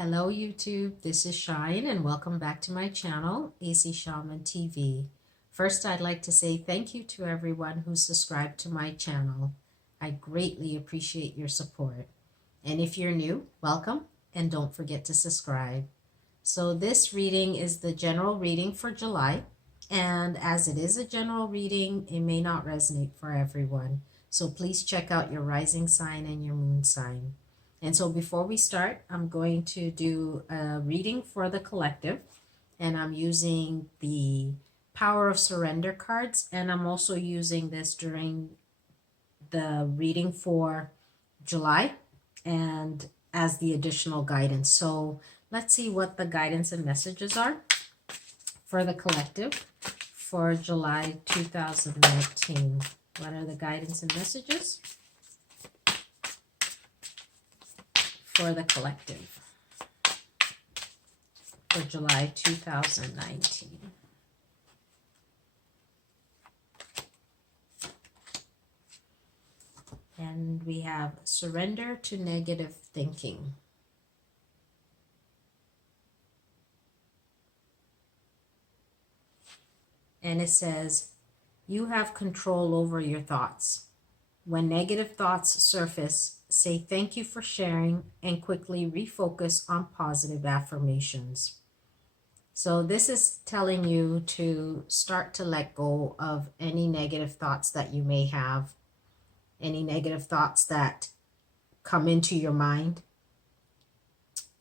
Hello YouTube, this is Shine and welcome back to my channel, AC Shaman TV. First, I'd like to say thank you to everyone who subscribed to my channel. I greatly appreciate your support. And if you're new, welcome and don't forget to subscribe. So this reading is the general reading for July, and as it is a general reading, it may not resonate for everyone. So please check out your rising sign and your moon sign. And so before we start, I'm going to do a reading for the collective, and I'm using the Power of Surrender cards, and I'm also using this during the reading for July and as the additional guidance. So let's see what the guidance and messages are for the collective for July 2019. What are the guidance and messages for the collective for July 2019? And we have surrender to negative thinking. And it says, you have control over your thoughts. When negative thoughts surface, say thank you for sharing and quickly refocus on positive affirmations. So this is telling you to start to let go of any negative thoughts that you may have, any negative thoughts that come into your mind.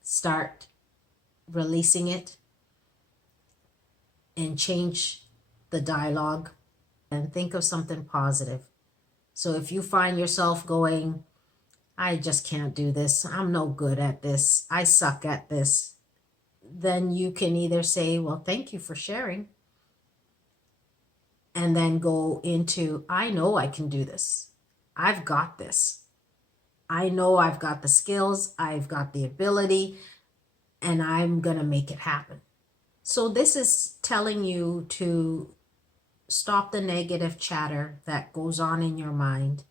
Start releasing it and change the dialogue and think of something positive. So if you find yourself going, I just can't do this, I'm no good at this, I suck at this, then you can either say, well, thank you for sharing, and then go into, I know I can do this. I've got this. I know I've got the skills, I've got the ability, and I'm going to make it happen. So this is telling you to stop the negative chatter that goes on in your mind.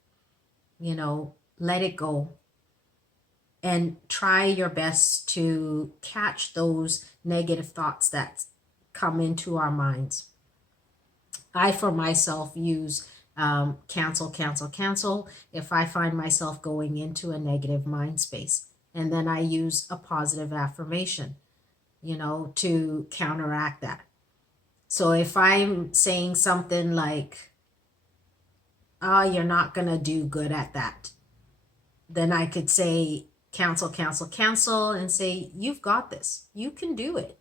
Let it go and try your best to catch those negative thoughts that come into our minds. I, for myself, use cancel, cancel, cancel if I find myself going into a negative mind space. And then I use a positive affirmation, to counteract that. So if I'm saying something like, oh, you're not going to do good at that, then I could say cancel, cancel, cancel, and say, you've got this. You can do it.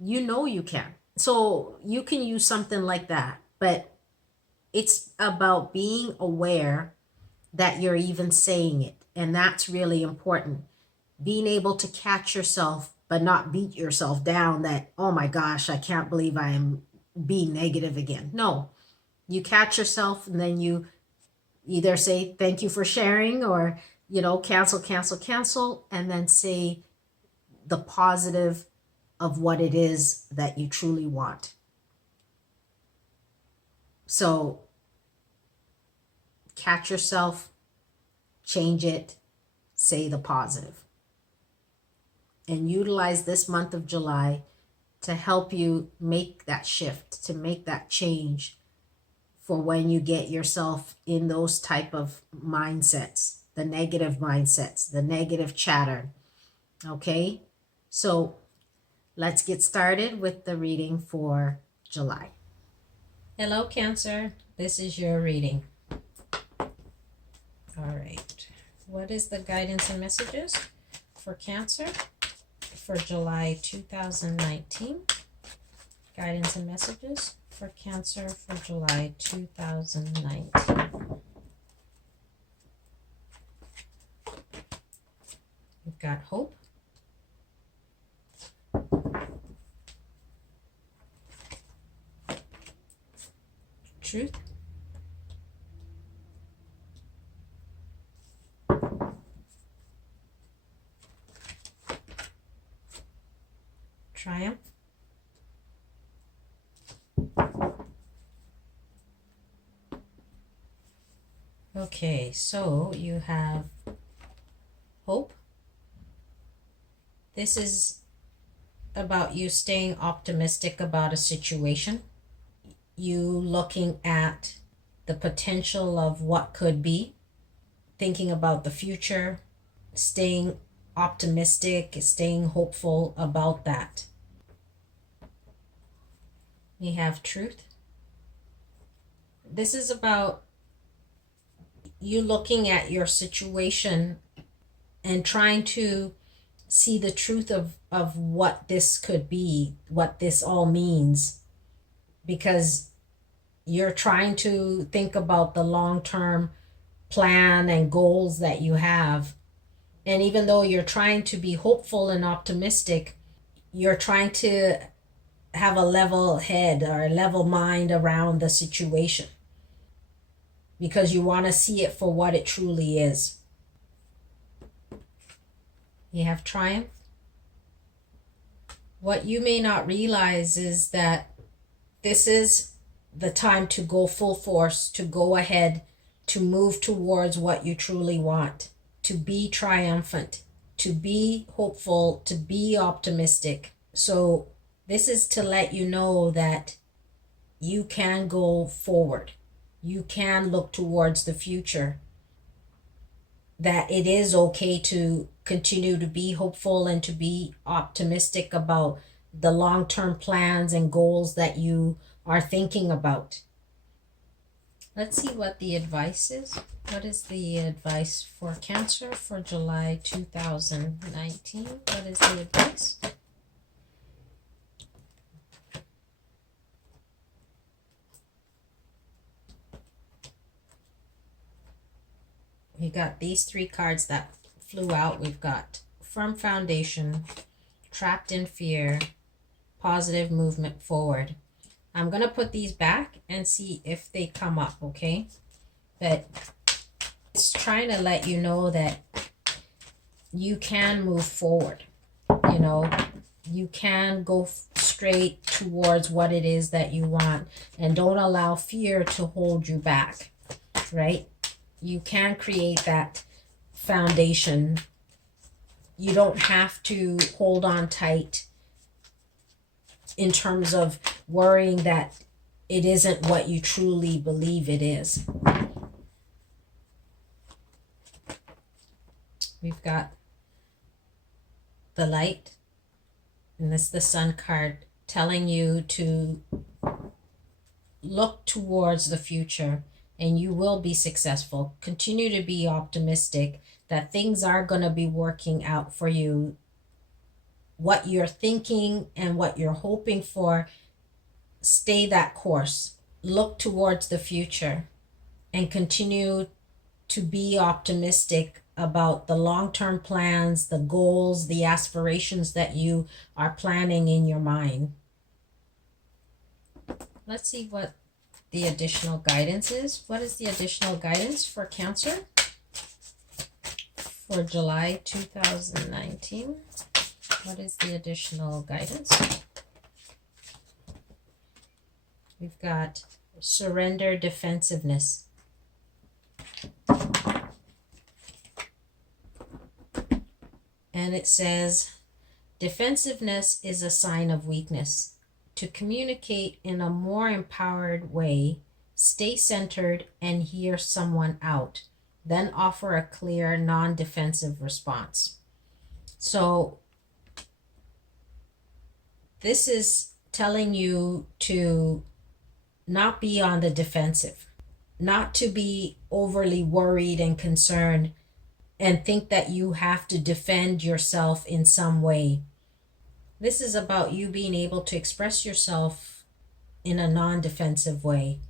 You know you can. So you can use something like that. But it's about being aware that you're even saying it. And that's really important. Being able to catch yourself, but not beat yourself down that, oh my gosh, I can't believe I am being negative again. No, you catch yourself and then you either say thank you for sharing or, cancel, cancel, cancel, and then say the positive of what it is that you truly want. So catch yourself, change it, say the positive. And utilize this month of July to help you make that shift, to make that change for when you get yourself in those type of mindsets, the negative mindsets, the negative chatter. Okay, so let's get started with the reading for July. Hello, Cancer. This is your reading. All right. What is the guidance and messages for Cancer for July 2019? Guidance and messages for Cancer for July 2019. We've got hope, truth, triumph, okay, so you have hope, This is about you staying optimistic about a situation, you looking at the potential of what could be, thinking about the future, staying optimistic, staying hopeful about that. We have truth. This is about you looking at your situation and trying to see the truth of what this could be, what this all means, because you're trying to think about the long-term plan and goals that you have. And even though you're trying to be hopeful and optimistic, you're trying to have a level head or a level mind around the situation because you want to see it for what it truly is. You have triumph. What you may not realize is that this is the time to go full force, to go ahead, to move towards what you truly want, to be triumphant, to be hopeful, to be optimistic. So this is to let you know that you can go forward. You can look towards the future. That it is okay to continue to be hopeful and to be optimistic about the long-term plans and goals that you are thinking about. Let's see what the advice is. What is the advice for Cancer for July 2019? What is the advice? We got these three cards that flew out. We've got firm foundation, trapped in fear, positive movement forward. I'm going to put these back and see if they come up, okay? But it's trying to let you know that you can move forward. You know, you can go straight towards what it is that you want, and don't allow fear to hold you back, right? You can create that foundation. You don't have to hold on tight in terms of worrying that it isn't what you truly believe it is. We've got the light, and this is the Sun card telling you to look towards the future, and you will be successful. Continue to be optimistic that things are going to be working out for you. What you're thinking and what you're hoping for, stay that course. Look towards the future and continue to be optimistic about the long-term plans, the goals, the aspirations that you are planning in your mind. Let's see what the additional guidance is. What is the additional guidance for Cancer for July 2019? What is the additional guidance? We've got surrender, defensiveness. And it says, defensiveness is a sign of weakness. To communicate in a more empowered way, stay centered and hear someone out. Then offer a clear, non-defensive response. So this is telling you to not be on the defensive, not to be overly worried and concerned and think that you have to defend yourself in some way. This is about you being able to express yourself in a non-defensive way.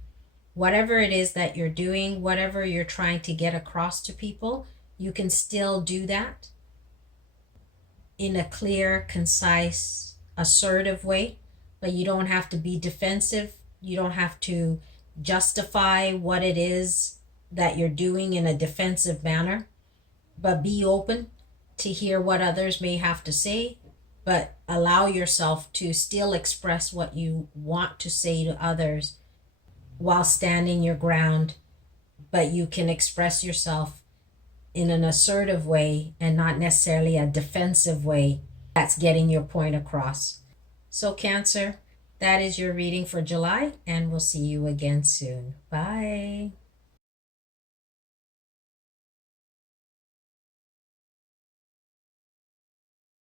Whatever it is that you're doing, whatever you're trying to get across to people, you can still do that in a clear, concise, assertive way, but you don't have to be defensive. You don't have to justify what it is that you're doing in a defensive manner, but be open to hear what others may have to say, but allow yourself to still express what you want to say to others while standing your ground, but you can express yourself in an assertive way and not necessarily a defensive way. That's getting your point across. So Cancer, that is your reading for July, and we'll see you again soon. Bye.